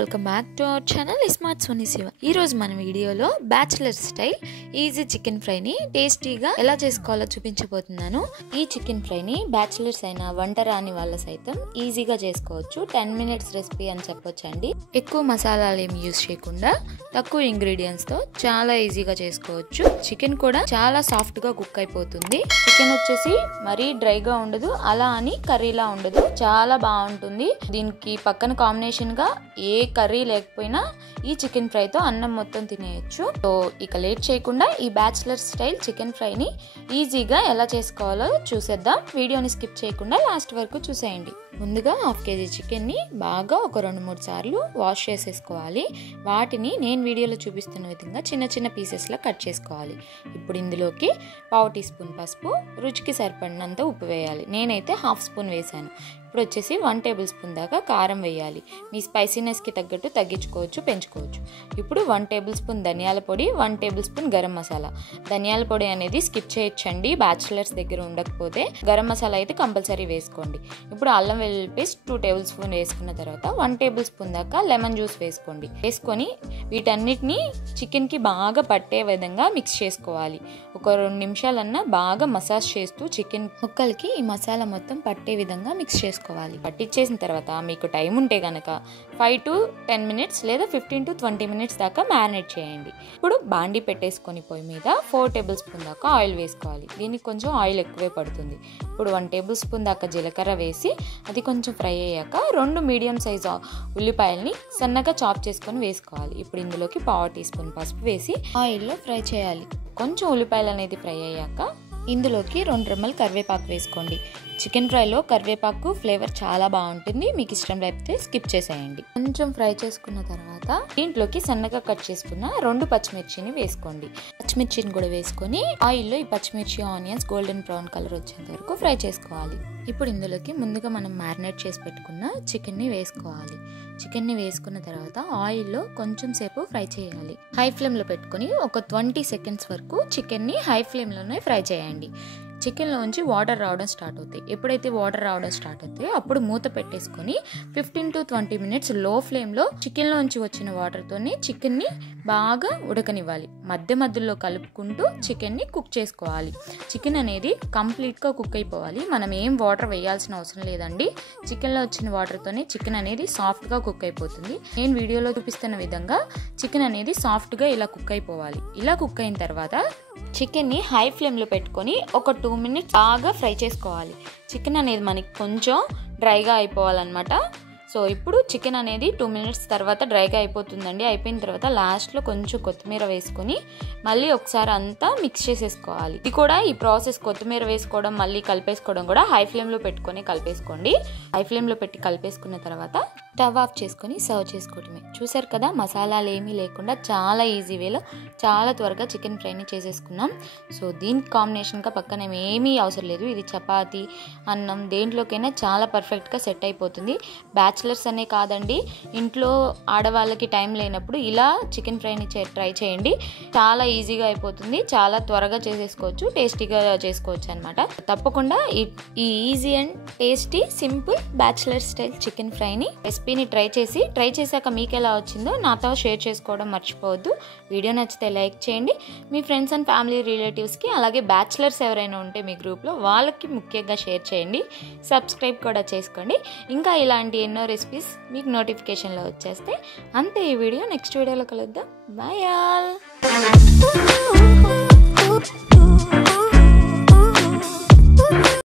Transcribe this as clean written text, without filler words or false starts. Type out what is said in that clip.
Welcome back to our channel smart Soni Siva. ఈ రోజు మన వీడియోలో బ్యాచిలర్ స్టైల్ ఈజీ చికెన్ ఫ్రైని టేస్టీగా ఎలా చేసుకోవాలో చూపించబోతున్నాను. ఈ చికెన్ ఫ్రైని బ్యాచిలర్స్ అయినా వంట రాని వాళ్ళ సైతం ఈజీగా చేసుకోవచ్చు. 10 minutes రెసిపీ అని చెప్పొచ్చు అండి. ఎక్కువ మసాలాలు ఏమి యూజ్ చేయకుండా తక్కువ ఇంగ్రీడియంట్స్ తో చాలా ఈజీగా చేసుకోవచ్చు. చికెన్ కూడా చాలా సాఫ్ట్ గా కుక్ అయిపోతుంది. చికెన్ వచ్చేసి మరీ డ్రైగా ఉండదు, అలా అని కర్రీలా ఉండదు, చాలా బాగుంటుంది. దీనికి పక్కన కాంబినేషన్ గా ఏ కర్రీ లేకపోయినా ఈ చికెన్ ఫ్రైతో అన్నం మొత్తం తినేయచ్చు. సో ఇక లేట్ చేయకుండా ఈ బ్యాచిలర్ స్టైల్ చికెన్ ఫ్రైని ఈజీగా ఎలా చేసుకోవాలో చూసేద్దాం. వీడియోని స్కిప్ చేయకుండా లాస్ట్ వరకు చూసేయండి. ముందుగా 1/2 kg చికెన్ని బాగా ఒక 2-3 సార్లు వాష్ చేసేసుకోవాలి. వాటిని నేను వీడియోలో చూపిస్తున్న విధంగా చిన్న చిన్న పీసెస్లో కట్ చేసుకోవాలి. ఇప్పుడు ఇందులోకి 1/2 teaspoon పసుపు, రుచికి సరిపడినంత ఉప్పు వేయాలి. నేనైతే 1/2 స్పూన్ వేసాను. ఇప్పుడు వచ్చేసి 1 tablespoon దాకా కారం వేయాలి. మీ స్పైసీనెస్కి తగ్గట్టు తగ్గించుకోవచ్చు, పెంచుకోవచ్చు. ఇప్పుడు 1 tablespoon ధనియాల పొడి, 1 tablespoon గరం మసాలా. ధనియాల పొడి అనేది స్కిప్ చేయొచ్చండి బ్యాచిలర్స్ దగ్గర ఉండకపోతే. గరం మసాలా అయితే కంపల్సరీ వేసుకోండి. ఇప్పుడు అల్లం వెల్లుల్లి పేస్ట్ 2 tablespoon వేసుకున్న తర్వాత 1 tablespoon దాకా లెమన్ జ్యూస్ వేసుకోండి. వేసుకొని వీటన్నిటిని చికెన్కి బాగా పట్టే విధంగా మిక్స్ చేసుకోవాలి. ఒక 2 నిమిషాలన్నా బాగా మసాజ్ చేస్తూ చికెన్ ముక్కలకి ఈ మసాలా మొత్తం పట్టే విధంగా మిక్స్ చేసుకోవాలి. పట్టించేసిన తర్వాత మీకు టైం ఉంటే గనక 5 to 10 minutes లేదా 15 to 20 minutes దాకా మ్యారినేట్ చేయండి. ఇప్పుడు బాండి పెట్టేసుకొని పొయ్యి మీద 4 tablespoon దాకా ఆయిల్ వేసుకోవాలి. దీనికి కొంచెం ఆయిల్ ఎక్కువే పడుతుంది. ఇప్పుడు 1 tablespoon దాకా జీలకర్ర వేసి అది కొంచెం ఫ్రై అయ్యాక 2 మీడియం సైజు ఉల్లిపాయల్ని సన్నగా చాప్ చేసుకొని వేసుకోవాలి. ఇప్పుడు ఇందులోకి 1/2 teaspoon పసుపు వేసి ఆయిల్లో ఫ్రై చేయాలి. కొంచెం ఉల్లిపాయలు అనేది ఫ్రై అయ్యాక ఇందులోకి 2 రెమ్మలు కరివేపాకు వేసుకోండి. చికెన్ ఫ్రైలో కరివేపాకు ఫ్లేవర్ చాలా బాగుంటుంది. మీకు ఇష్టం లేకపోతే స్కిప్ చేసేయండి. కొంచెం ఫ్రై చేసుకున్న తర్వాత దీంట్లోకి సన్నగా కట్ చేసుకున్న 2 పచ్చిమిర్చిని వేసుకోండి. పచ్చిమిర్చిని కూడా వేసుకొని ఆయిల్లో ఈ పచ్చిమిర్చి ఆనియన్స్ గోల్డెన్ బ్రౌన్ కలర్ వచ్చేంత వరకు ఫ్రై చేసుకోవాలి. ఇప్పుడు ఇందులోకి ముందుగా మనం మ్యారినేట్ చేసి పెట్టుకున్న చికెన్ని వేసుకోవాలి. చికెన్ని వేసుకున్న తర్వాత ఆయిల్లో కొంచెం సేపు ఫ్రై చేయాలి. హై ఫ్లేమ్లో పెట్టుకొని ఒక 20 seconds వరకు చికెన్ని హై ఫ్లేమ్లోనే ఫ్రై చేయండి. చికెన్లోంచి వాటర్ రావడం స్టార్ట్ అవుతాయి. ఎప్పుడైతే వాటర్ రావడం స్టార్ట్ అవుతాయో అప్పుడు మూత పెట్టేసుకొని 15 to 20 minutes లో ఫ్లేమ్లో చికెన్లోంచి వచ్చిన వాటర్తోనే చికెన్ని బాగా ఉడకనివ్వాలి. మధ్య మధ్యలో కలుపుకుంటూ చికెన్ని కుక్ చేసుకోవాలి. చికెన్ అనేది కంప్లీట్గా కుక్ అయిపోవాలి. మనం ఏం వాటర్ వేయాల్సిన అవసరం లేదండి. చికెన్లో వచ్చిన వాటర్తోనే చికెన్ అనేది సాఫ్ట్గా కుక్ అయిపోతుంది. నేను వీడియోలో చూపిస్తున్న విధంగా చికెన్ అనేది సాఫ్ట్గా ఇలా కుక్ అయిపోవాలి. ఇలా కుక్ అయిన తర్వాత చికెన్ని హై ఫ్లేమ్లో పెట్టుకొని ఒక 2 minutes బాగా ఫ్రై చేసుకోవాలి. చికెన్ అనేది మనకి కొంచెం డ్రైగా అయిపోవాలన్నమాట. సో ఇప్పుడు చికెన్ అనేది 2 minutes తర్వాత డ్రైగా అయిపోతుందండి. అయిపోయిన తర్వాత లాస్ట్లో కొంచెం కొత్తిమీర వేసుకొని మళ్ళీ ఒకసారి అంతా మిక్స్ చేసేసుకోవాలి. ఇది కూడా ఈ ప్రాసెస్ కొత్తిమీర వేసుకోవడం మళ్ళీ కలిపేసుకోవడం కూడా హై ఫ్లేమ్లో పెట్టుకొని కలిపేసుకోండి. హై ఫ్లేమ్లో పెట్టి కలిపేసుకున్న తర్వాత స్టవ్ ఆఫ్ చేసుకొని సర్వ్ చేసుకోవడమే. చూసారు కదా, మసాలాలు ఏమీ లేకుండా చాలా ఈజీ వేలో చాలా త్వరగా చికెన్ ఫ్రైని చేసేసుకున్నాం. సో దీనికి కాంబినేషన్గా పక్కన ఏమీ అవసరం లేదు. ఇది చపాతీ, అన్నం దేంట్లోకైనా చాలా పర్ఫెక్ట్గా సెట్ అయిపోతుంది. బ్యాచిలర్స్ అనే కాదండి, ఇంట్లో ఆడవాళ్ళకి టైం లేనప్పుడు ఇలా చికెన్ ఫ్రైని ట్రై చేయండి. చాలా ఈజీగా అయిపోతుంది, చాలా త్వరగా చేసేసుకోవచ్చు, టేస్టీగా చేసుకోవచ్చు అనమాట. తప్పకుండా ఈ easy and tasty simple bachelor style chicken ఫ్రైని రెసిపీని ట్రై చేశాక మీకు ఎలా వచ్చిందో నాతో షేర్ చేసుకోవడం మర్చిపోవద్దు. వీడియో నచ్చితే లైక్ చేయండి. మీ ఫ్రెండ్స్ అండ్ ఫ్యామిలీ రిలేటివ్స్కి, అలాగే బ్యాచిలర్స్ ఎవరైనా ఉంటే మీ గ్రూప్లో వాళ్ళకి ముఖ్యంగా షేర్ చేయండి. సబ్స్క్రైబ్ కూడా చేసుకోండి. ఇంకా ఇలాంటి ఎన్నో రెసిపీస్ మీకు నోటిఫికేషన్లో వచ్చేస్తే అంతే. ఈ వీడియో నెక్స్ట్ వీడియోలో కలుద్దాం. Bye all.